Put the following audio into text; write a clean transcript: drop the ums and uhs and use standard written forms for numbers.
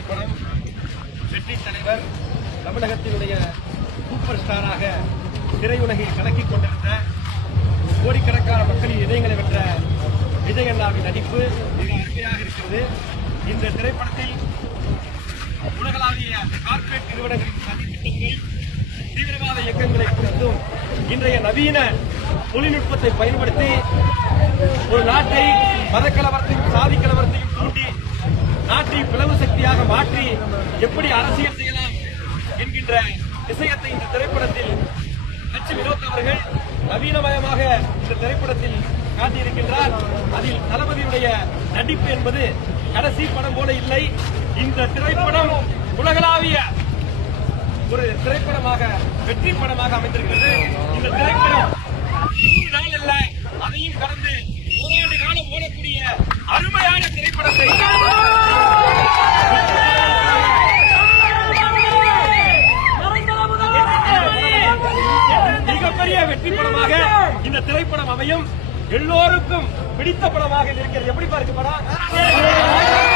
திரைப்படம் வெற்றி தலைவர் தமிழகத்தினுடைய சூப்பர் ஸ்டாராக திரையுலகில் கலக்கிக் கொண்டிருந்த கோடிக்கணக்கான மக்களின் இதயங்களை வென்ற விஜய் அண்ணாவின் நடிப்பு மிக அருமையாக இருக்கிறது. இந்த திரைப்படத்தில் உலகளாவிய கார்ப்பரேட் நிறுவனங்களின் சதித்திட்டங்கள், தீவிரவாத இயக்கங்களை குறித்தும் இன்றைய நவீன தொழில்நுட்பத்தை பயன்படுத்தி ஒரு நாட்டை மதக்கலவரத்தையும் சாதி கலவரத்தையும் தூண்டி நாட்டை பிளவு சக்தியாக மாற்றி எப்படி அரசியல் செய்யலாம் என்கின்ற விஷயத்தை இந்த திரைப்படத்தில் வினோத் அவர்கள் நவீனமயமாக இந்த திரைப்படத்தில் காட்டியிருக்கின்றார். அதில் தளபதியுடைய நடிப்பு என்பது கடைசி படம் போல இல்லை. இந்த திரைப்படம் உலகளாவிய ஒரு திரைப்படமாக வெற்றி படமாக அமைந்திருக்கிறது. இந்த திரைப்படம் 100 நாள் அல்ல, அதையும் கடந்து ஓராண்டு காலம் ஓடக்கூடிய அருமையான திரைப்படத்தை மிகப்பெரிய வெற்றி படமாக இந்த திரைப்படம் அமையும். எல்லோருக்கும் பிடித்த படமாக இருக்கிறது. எப்படி பாருக்கு படம்?